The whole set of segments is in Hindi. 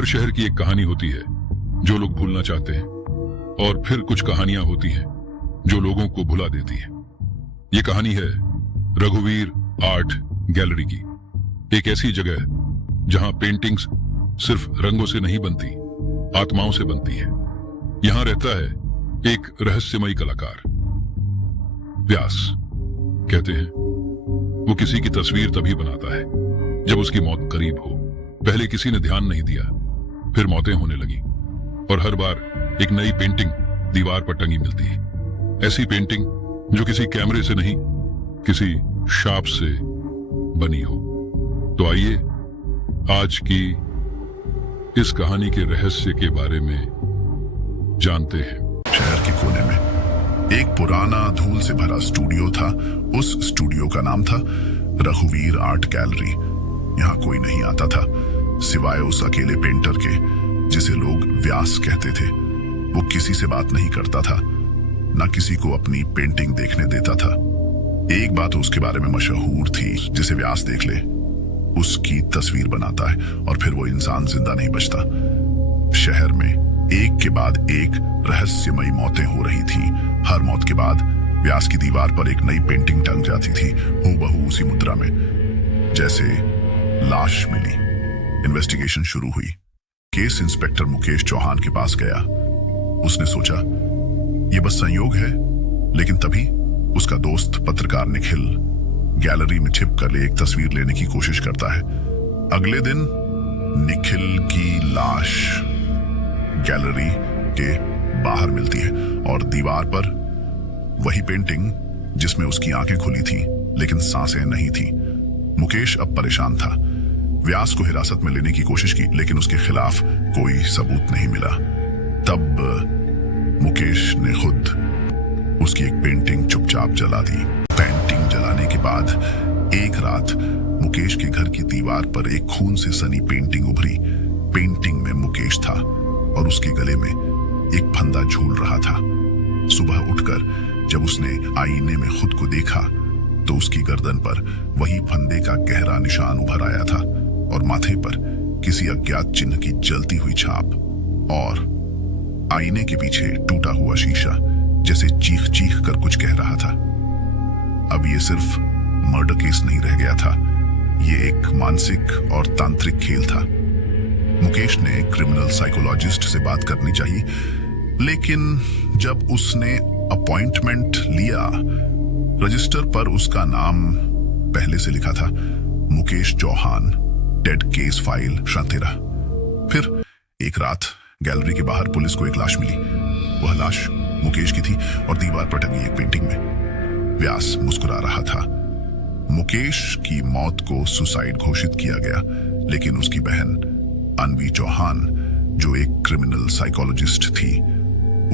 हर शहर की एक कहानी होती है जो लोग भूलना चाहते हैं, और फिर कुछ कहानियां होती हैं जो लोगों को भुला देती हैं। ये कहानी है रघुवीर आर्ट गैलरी की, एक ऐसी जगह जहां पेंटिंग्स सिर्फ रंगों से नहीं बनती, आत्माओं से बनती है। यहां रहता है एक रहस्यमयी कलाकार, व्यास। कहते हैं वो किसी की तस्वीर तभी बनाता है जब उसकी मौत करीब हो। पहले किसी ने ध्यान नहीं दिया, फिर मौतें होने लगी, और हर बार एक नई पेंटिंग दीवार पर टंगी मिलती है। ऐसी पेंटिंग जो किसी कैमरे से नहीं, किसी शाप से बनी हो। तो आइए आज की इस कहानी के रहस्य के बारे में जानते हैं। शहर के कोने में एक पुराना धूल से भरा स्टूडियो था। उस स्टूडियो का नाम था रघुवीर आर्ट गैलरी। यहाँ कोई नहीं आता था सिवाय उस अकेले पेंटर के, जिसे लोग व्यास कहते थे। वो किसी से बात नहीं करता था, ना किसी को अपनी पेंटिंग देखने देता था। एक बात उसके बारे में मशहूर थी, जिसे व्यास देख ले उसकी तस्वीर बनाता है, और फिर वो इंसान जिंदा नहीं बचता। शहर में एक के बाद एक रहस्यमयी मौतें हो रही थी। हर मौत के बाद व्यास की दीवार पर एक नई पेंटिंग टंग जाती थी, हूबहू उसी मुद्रा में जैसे लाश मिली। इन्वेस्टिगेशन शुरू हुई। केस इंस्पेक्टर मुकेश चौहान के पास गया। उसने सोचा ये बस संयोग है, लेकिन तभी उसका दोस्त पत्रकार निखिल गैलरी में छिपकर एक तस्वीर लेने की कोशिश करता है। अगले दिन निखिल की लाश गैलरी के बाहर मिलती है, और दीवार पर वही पेंटिंग जिसमें उसकी आंखें खुली थी लेकिन सांसें नहीं थी। मुकेश अब परेशान था। व्यास को हिरासत में लेने की कोशिश की, लेकिन उसके खिलाफ कोई सबूत नहीं मिला। तब मुकेश ने खुद उसकी एक पेंटिंग चुपचाप जला दी। पेंटिंग जलाने के बाद एक रात मुकेश के घर की दीवार पर एक खून से सनी पेंटिंग उभरी। पेंटिंग में मुकेश था, और उसके गले में एक फंदा झूल रहा था। सुबह उठकर जब उसने आईने में खुद को देखा, तो उसकी गर्दन पर वही फंदे का गहरा निशान उभर आया था, और माथे पर किसी अज्ञात चिन्ह की जलती हुई छाप, और आईने के पीछे टूटा हुआ शीशा जैसे चीख चीख कर कुछ कह रहा था। अब ये सिर्फ मर्डर केस नहीं रह गया था, ये एक मानसिक और तांत्रिक खेल था। मुकेश ने क्रिमिनल साइकोलॉजिस्ट से बात करनी चाहिए, लेकिन जब उसने अपॉइंटमेंट लिया, रजिस्टर पर उसका नाम पहले से लिखा था, Mukesh Chauhan, dead case file शांतिरा। फिर एक रात गैलरी के बाहर पुलिस को एक लाश मिली। वह लाश मुकेश की थी, और दीवार पर टंगी एक पेंटिंग में व्यास मुस्कुरा रहा था। मुकेश की मौत को सुसाइड घोषित किया गया, लेकिन उसकी बहन अनवी चौहान, जो एक क्रिमिनल साइकोलॉजिस्ट थी,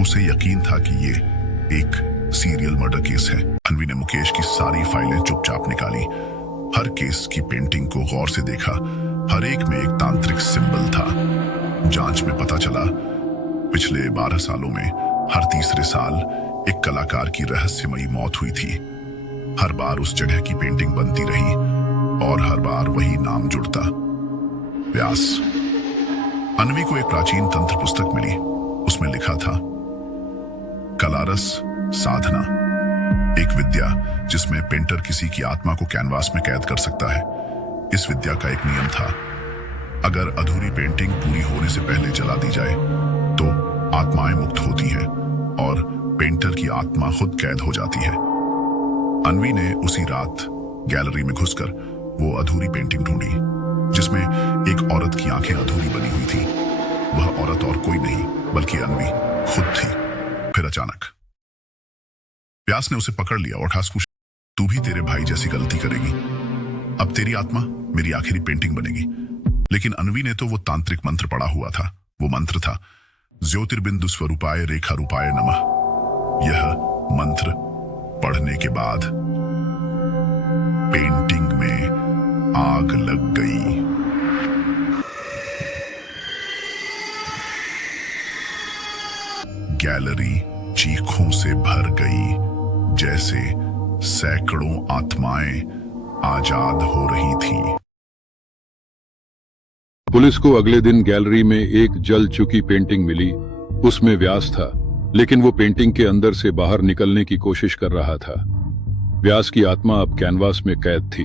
उसे यकीन था कि ये एक सीरियल मर्डर केस है। अनवी ने मुकेश की सारी फाइलें चुपचाप निकाली, हर केस की पेंटिंग को गौर से देखा। हर एक में एक तांत्रिक सिंबल था। जांच में पता चला पिछले 12 सालों में हर तीसरे साल एक कलाकार की रहस्यमयी मौत हुई थी। हर बार उस जगह की पेंटिंग बनती रही, और हर बार वही नाम जुड़ता, व्यास। अनवी को एक प्राचीन तंत्र पुस्तक मिली। उसमें लिखा था कलारस साधना, एक विद्या जिसमें पेंटर किसी की आत्मा को कैनवास में कैद कर सकता है। इस विद्या का एक नियम था, अगर अधूरी पेंटिंग पूरी होने से पहले जला दी जाए तो आत्माएं मुक्त होती हैं, और पेंटर की आत्मा खुद कैद हो जाती है। अनवी ने उसी रात गैलरी में घुसकर वो अधूरी पेंटिंग ढूंढी, जिसमें एक औरत की आंखें अधूरी बनी हुई थी। वह औरत और कोई नहीं बल्कि अनवी खुद थी। फिर अचानक व्यास ने उसे पकड़ लिया और ठास पूछा, तू भी तेरे भाई जैसी गलती करेगी? अब तेरी आत्मा मेरी आखिरी पेंटिंग बनेगी। लेकिन अनवी ने तो वो तांत्रिक मंत्र पढ़ा हुआ था। वो मंत्र था ज्योतिर्बिंदु स्वरूपाय रेखा रूपाय नमः। यह मंत्र पढ़ने के बाद पेंटिंग में आग लग गई। गैलरी चीखों से भर गई, जैसे सैकड़ों आत्माएं आजाद हो रही थीं। पुलिस को अगले दिन गैलरी में एक जल चुकी पेंटिंग मिली। उसमें व्यास था, लेकिन वो पेंटिंग के अंदर से बाहर निकलने की कोशिश कर रहा था। व्यास की आत्मा अब कैनवास में कैद थी।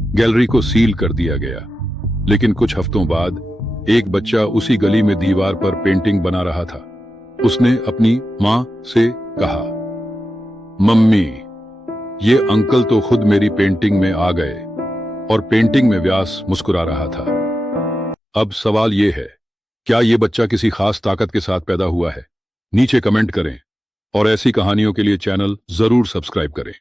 गैलरी को सील कर दिया गया, लेकिन कुछ हफ्तों बाद एक बच्चा उसी गली में दीवार पर पेंटिंग बना रहा था। उसने अपनी मां से कहा, मम्मी, ये अंकल तो खुद मेरी पेंटिंग में आ गए। और पेंटिंग में व्यास मुस्कुरा रहा था। अब सवाल ये है, क्या ये बच्चा किसी खास ताकत के साथ पैदा हुआ है? नीचे कमेंट करें और ऐसी कहानियों के लिए चैनल जरूर सब्सक्राइब करें।